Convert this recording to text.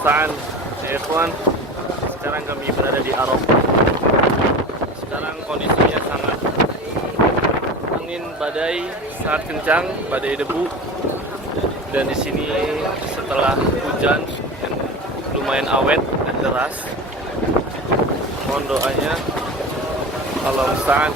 musta'an. Ya ikhwan, sekarang kami berada di Arafah. Sekarang kondisinya sangat angin badai sangat kencang, badai debu. Dan di sini setelah hujan yang lumayan awet dan deras, mohon doanya. Allah musta'an.